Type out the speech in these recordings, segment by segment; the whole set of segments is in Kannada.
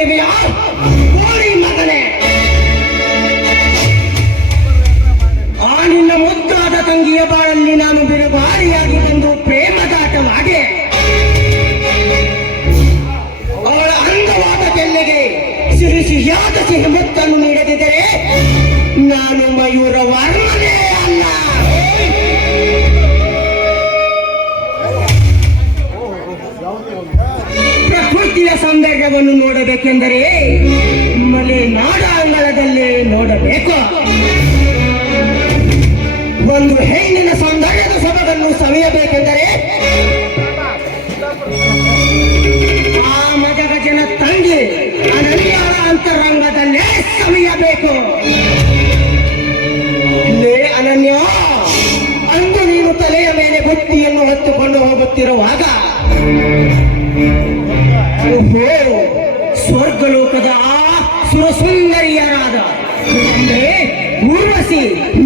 கொண்டிருவியா கோழி மகனே ಆ ನಿನ್ನ ಮುದ್ದಾದ ತಂಗಿಯ ಬಾಳಲ್ಲಿ ನಾನು ಬಿರುಗಾರಿಯಾಗಿ ಬಂದು ಪ್ರೇಮದ ಆಟವಾಡಿ ಅವಳ ಅಂದವಾದ ಕೆನ್ನೆಗೆ ಸಿಹಿ ಸಿಹಿಯಾದ ಸಿಹಿ ಮುತ್ತನ್ನು ನೀಡದಿದ್ದರೆ ನಾನು ಮಯೂರ ವರ್ಮನೇ ಅಲ್ಲ. ಕಾಣಬೇಕೆಂದರೆ ಮಲೆನಾಡ ಅಂಗಳದಲ್ಲಿ ನೋಡಬೇಕು. ಒಂದು ಹೆಣ್ಣಿನ ಸೌಂದರ್ಯದ ಸೊಬಗನ್ನು ಸವಿಯಬೇಕೆಂದರೆ ಆ ಮದಗಜನ ತಂಗಿ ಅನನ್ಯಾಳ ಅಂತರಂಗದಲ್ಲೇ ಸವಿಯಬೇಕು. ಲೇ ಅನನ್ಯ ಅಂದು ನೀನು ತಲೆಯ ಮೇಲೆ ಬುತ್ತಿಯನ್ನು ಹೊತ್ತುಕೊಂಡು ಹೋಗುತ್ತಿರುವಾಗ ಆ ಸುರಸುಂದರಿಯರಾದ ಅಂದ್ರೆ ಊರ್ವಶಿ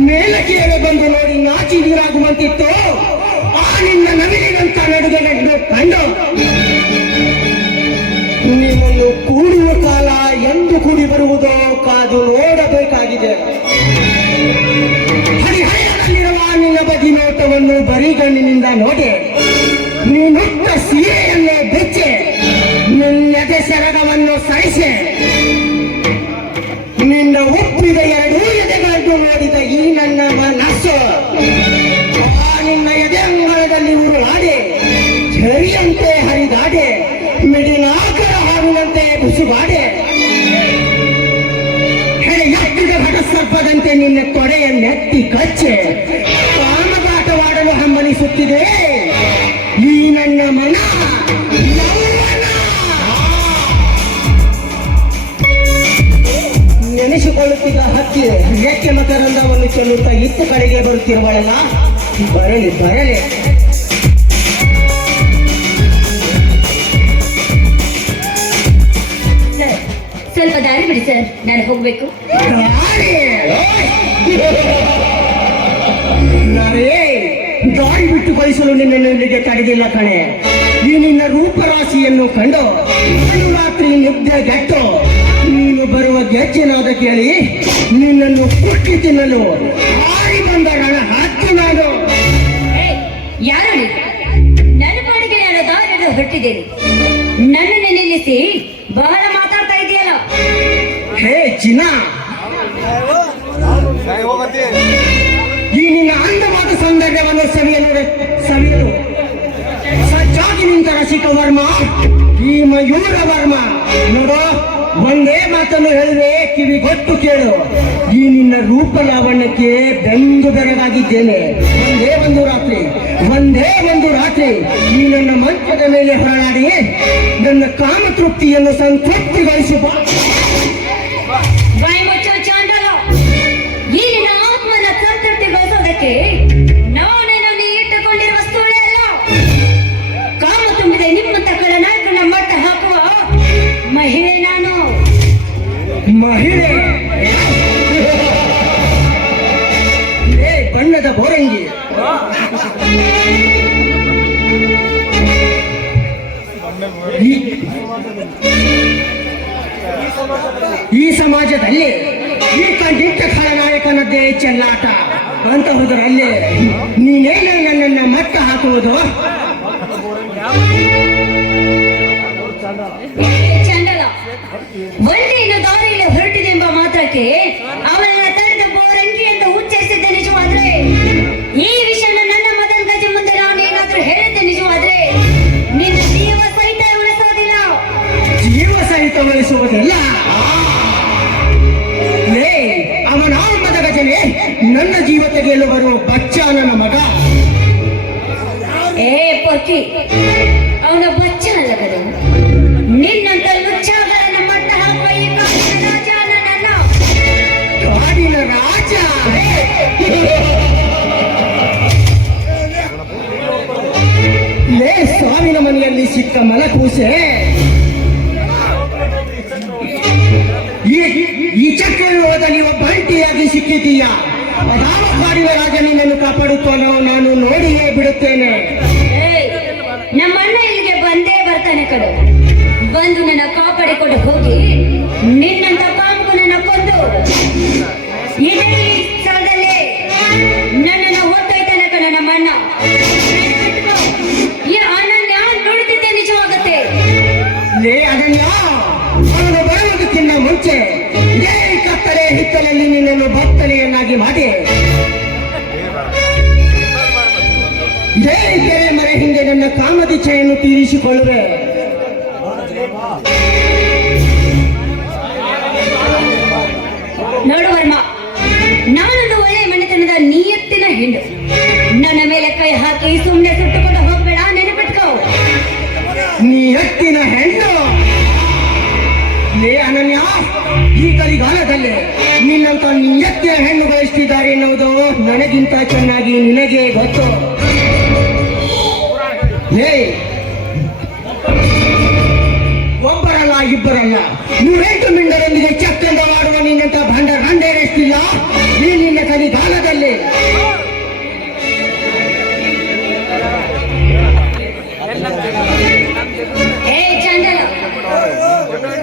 ಮೇಲಕಿಯನ್ನು ಬಂದು ನೋಡಿ ನಾಚಿ ದೂರಾಗುವಂತಿತ್ತು ಆ ನಿನ್ನ ನವಿಲಿನಂತ ನಡೆದು ಕಂಡು ನಿಮ್ಮನ್ನು ಕೂಡುವ ಕಾಲ ಎಂದು ಕೂಡಿ ಬರುವುದೋ ಕಾದು ನೋಡಬೇಕಾಗಿದೆ. ಹರಿಹರದಲ್ಲಿರುವ ನಿನ್ನ ಬದಿ ನೋಟವನ್ನು ಬರಿಗಣ್ಣಿನಿಂದ ನೋಡಿ. ನೀನುಟ್ಟ ಸೀರೆಯನ್ನೇ ನಿನ್ನ ತೊಡೆಯ ನೆತ್ತಿ ಕಚ್ಚೆ. ಕಾಮಗಾಟವಾಡಲು ಹಂಬಲಿಸುತ್ತಿದೆ ಈ ನನ್ನ ಮನ. ನೆನೆಸಿಕೊಳ್ಳುತ್ತಿದ್ದ ಹತ್ತಿರ ಏಕೆ ಮಕರಂದವನ್ನು ಚೆಲ್ಲುತ್ತಾ ಇತ್ತು ಕಡೆಗೆ ಬರುತ್ತಿರುವಳಲ್ಲ. ಬರಲಿ ಬರಲಿ. ಸ್ವಲ್ಪ ದಾರಿ ಬಿಡಿ ಸರ್. ನಾನು ಹೋಗ್ಬೇಕು. ದಾರಿ ನಾರೇ ದಾರಿ ಬಿಟ್ಟು ಕಳಿಸಲು ನಿನ್ನನ್ನು ಇಲ್ಲಿಗೆ ತಡೆದಿಲ್ಲ ಕಣೆ. ಈ ನಿನ್ನ ರೂಪರಾಶಿಯನ್ನು ಕಂಡು ರಾತ್ರಿ ನಿದ್ದೆ ಗೆಟ್ಟು ನೀನು ಬರುವ ಗೆಜ್ಜೆನಾದ ಕೇಳಿ ನಿನ್ನನ್ನು ಕುಟ್ಟಿ ತಿನ್ನಲು ಹಾರಿ ಬಂದ ನನ್ನ ಹತ್ತು ನಾನು ಯಾರು? ನನ್ನ ಪಾಡಿಗೆ ನಾನು ದಾರಿಯನ್ನು ಹೊರಟಿದ್ದೇನೆ. ನನ್ನನ್ನು ನಿಲ್ಲಿಸಿ ಬಹಳ ಚಿನ್ನ ಈ ನಿನ್ನ ಅಂದವಾದ ಸೌಂದರ್ಯವನ್ನು ಸವಿಯಲು ಸವಿಯಲು ಸಜ್ಜಾಗಿ ನಿಂತ ರಸಿಕ ವರ್ಮ ಈ ಮಯೂರ ವರ್ಮ ನೋಡು, ಒಂದೇ ಮಾತನ್ನು ಹೇಳಿದೆ ಕಿವಿಗೊಟ್ಟು ಕೇಳು. ಈ ನಿನ್ನ ರೂಪ ಲಾವಣ್ಯಕ್ಕೆ ಬೆಂದು ಬೆರಗಾಗಿದ್ದೇನೆ. ಒಂದೇ ಒಂದು ರಾತ್ರಿ, ಒಂದೇ ಒಂದು ರಾತ್ರಿ ಈ ನನ್ನ ಮಂಚದ ಮೇಲೆ ಹೊರನಾಡಿ ನನ್ನ ಕಾಮತೃಪ್ತಿಯನ್ನು ಸಂತೃಪ್ತಿಗೊಳಿಸಿ ಮಹಿಳೆ ನಾನು ಮಹಿಳೆ. ಏ, ಬಣ್ಣದ ಬೋರಂಗಿ. ಈ- ಸಮಾಜದಲ್ಲಿ ಈ ಕಂಡಿಟ್ಟ ಖಳನಾಯಕನದ್ದೇ ಚೆಲ್ಲಾಟ. ಅಂತ ಹೋದರಲ್ಲಿ ನೀನೇನ ನನ್ನನ್ನ ಮಟ್ಟ ಹಾಕುವುದು? ಒಂದೇನು ದಾರಿಯಲ್ಲಿ ಹೊರಟಿದೆ ಎಂಬ ಮಾತ್ರಕ್ಕೆ ಅವಳನ್ನ ತಡೆದ ಬೋರಂಗಿ ಎಂದು ಉಚ್ಚರಿಸಿದ್ದೆ ನಿಜವಾದ್ರೆ. ಈ ವಿಷಯನ ನನ್ನ ಮದನ್ ಗಜ ಮುಂದೆ ನಾನು ಏನಾದ್ರೂ ಹೇಳಿದ್ದೆ ನಿಜವಾದ್ರೆ. ನಿನ್ನ ಜೀವ ಸಹಿತ ಉಳಿಸೋದಿಲ್ಲ. ಜೀವ ಸಹಿತ ಉಳಿಸುವುದಿಲ್ಲ. ಅವನ ಮದ ಗಜನೆ ನನ್ನ ಜೀವ ತೆಗೆಯಲು ಬರುವ ಬಚ್ಚಾನನ ಮಗ. ಏ ಪೊಕ್ಕಿ. ಸಿಕ್ಕ ಮಲಕೂಸೆ ಈ ಈ ಹೋದ ನೀವು ಬಂಟಿಯಾಗಿ ಸಿಕ್ಕಿದ್ದೀಯ? ಅದಾವ ಕಾಡಿನ ರಾಜ ನಿನ್ನನ್ನು ಕಾಪಾಡುತ್ತಾನೋ ನಾನು ನೋಡಿಯೇ ಬಿಡುತ್ತೇನೆ. ನಮ್ಮ ಇಲ್ಲಿಗೆ ಬಂದೇ ಬರ್ತಾನೆ ಕಡೆ ಬಂದು ನನ್ನ ಕಾಪಾಡಿಕೊಂಡು ಹೋಗಿ. ಲೇ ಅದನ್ನ ಅವನು ಬರುವುದಕ್ಕಿಂತ ಮುಂಚೆ ಇದೇ ಕತ್ತಲೆ ಹಿತ್ತಲಲ್ಲಿ ನಿನ್ನನ್ನು ಭಕ್ತನೆಯನ್ನಾಗಿ ಮಾಡಿ. ಇದೇ ಕೆರೆ ಮರೆ ಹಿಂದೆ ನನ್ನ ಕಾಮದಿಚ್ಛೆಯನ್ನು ತೀರಿಸಿಕೊಳ್ಳುವೆ. ಕಲಿಗಾಲದಲ್ಲಿ ನಿನ್ನಂತ ನಿಯತ್ತಿನ ಹೆಣ್ಣು ಬಯಸ್ತಿದ್ದಾರೆ ಎನ್ನುವುದು ನನಗಿಂತ ಚೆನ್ನಾಗಿ ನಿನಗೆ ಗೊತ್ತು. ಹೇ ಒಬ್ಬರಲ್ಲ, ಇಬ್ಬರಲ್ಲ. ನೂರೆಂಟು ಮಿಂಡರೊಂದಿಗೆ ಚಕ್ಕಂದ ಮಾಡುವ ನಿನ್ನಂತ ಭಂಡ ಕಂಡೇರಿಸ್ತಿಲ್ಲ ಈ ನಿನ್ನ ಕಲಿಗಾಲದಲ್ಲಿ.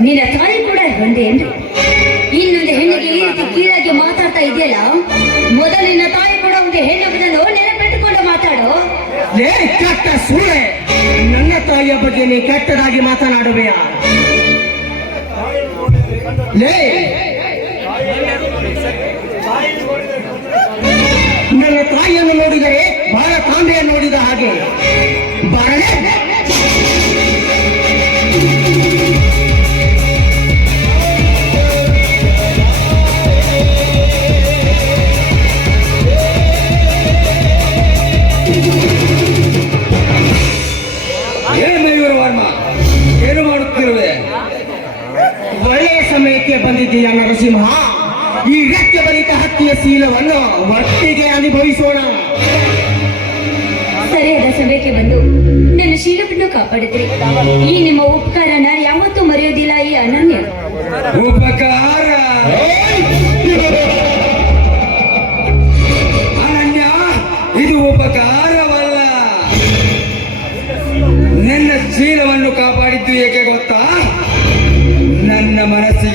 ನಿನ್ನ ತಾಯಿ ಕೂಡ ಬಂದೆ ಏನ್ರಿ ಇನ್ನೊಂದು ಹೆಣ್ಣಿಗೆ ಈ ರೀತಿ ಕೀಳಾಗಿ ಮಾತಾಡ್ತಾ ಇದೆಯಲ್ಲ? ಮೊದಲಿನ ತಾಯಿ ಕೂಡ ಒಂದು ಹೆಣ್ಣು ನೆನಪಿಟ್ಟುಕೊಂಡು ಮಾತಾಡು. ಕೆಟ್ಟ ಸೂಳೆ. ನನ್ನ ತಾಯಿಯ ಬಗ್ಗೆ ನೀ ಕೆಟ್ಟದಾಗಿ ಮಾತನಾಡುವೆಯಾ ನನ್ನ ತಾಯಿಯನ್ನು ನೋಡಿದರೆ ಬಾಳ ತಾಂಡೆಯನ್ನು ನೋಡಿದ ಹಾಗೆ. ಬರಲೇ. ಸಮಯಕ್ಕೆ ಬಂದಿದ್ದೀಯ ನರಸಿಂಹ. ಈ ರೆಕ್ಕೆ ಬಲಿತ ಹತ್ತಿಯ ಶೀಲವನ್ನು ಒಟ್ಟಿಗೆ ಅನುಭವಿಸೋಣ. ಸರಿಯಾದ ಸಮಯಕ್ಕೆ ಬಂದು ನನ್ನ ಶೀಲವನ್ನು ಕಾಪಾಡಿದ್ರಿ. ಈ ನಿಮ್ಮ ಉಪಕಾರನ ಯಾವತ್ತೂ ಮರೆಯೋದಿಲ್ಲ ಈ ಅನನ್ಯ. ಉಪಕಾರ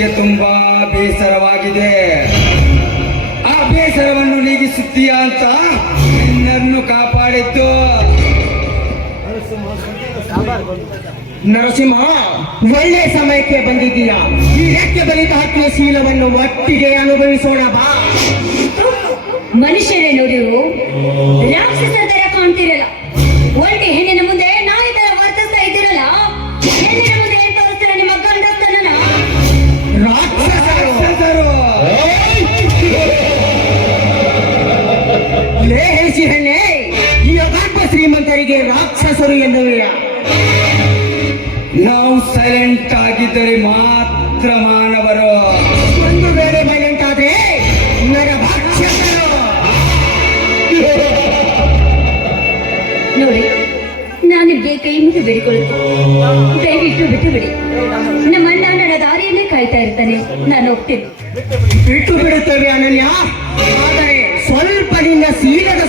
ತುಂಬಾ ಬೇಸರವಾಗಿದೆ. ಆ ಬೇಸರವನ್ನು ನೀಗಿಸುತ್ತೀಯಾ ಅಂತ ನಿನ್ನನ್ನು ಕಾಪಾಡಿದ್ದು. ನರಸಿಂಹ, ಒಳ್ಳೆ ಸಮಯಕ್ಕೆ ಬಂದಿದ್ದೀಯಾ. ಈ ಬಲಿತ ಹತ್ತಿಯ ಶೀಲವನ್ನು ಒಟ್ಟಿಗೆ ಅನುಭವಿಸೋಣ ಬಾ. ಮನುಷ್ಯರೇ ನೋಡಿರು ರಾಕ್ಷಸರ ಶ್ರೀಮಂತರಿಗೆ ರಾಕ್ಷಸರು ಎನ್ನುವಿಲ್ಲ ನಾವು ಸೈಲೆಂಟ್ ಆಗಿದ್ದರೆ ಮಾತ್ರ ಮಾನವರು. ಒಂದು ವೇಳೆ ಸೈಲೆಂಟ್ ಆದ್ರೆ ನರ ರಾಕ್ಷಸರು. ನೋಡಿ ನಾನು ನಿಮಗೆ ಕೈ ಮುಗಿ ಬೇಡಿಕೊಳ್ಳುತ್ತೇನೆ ದಯವಿಟ್ಟು ಬಿಟ್ಟು ಬಿಡಿ. ನಮ್ಮ ಅಣ್ಣ ನನ್ನ ದಾರಿಯಲ್ಲೇ ಕಾಯ್ತಾ ಇರ್ತಾನೆ. ನಾನು ಹೋಗ್ತೇನೆ. ಬಿಟ್ಟು ಬಿಡುತ್ತೇವೆ ಅನನ್ಯ. ಆದರೆ ಸ್ವಲ್ಪ ನಿನ್ನ ಶೀಲದ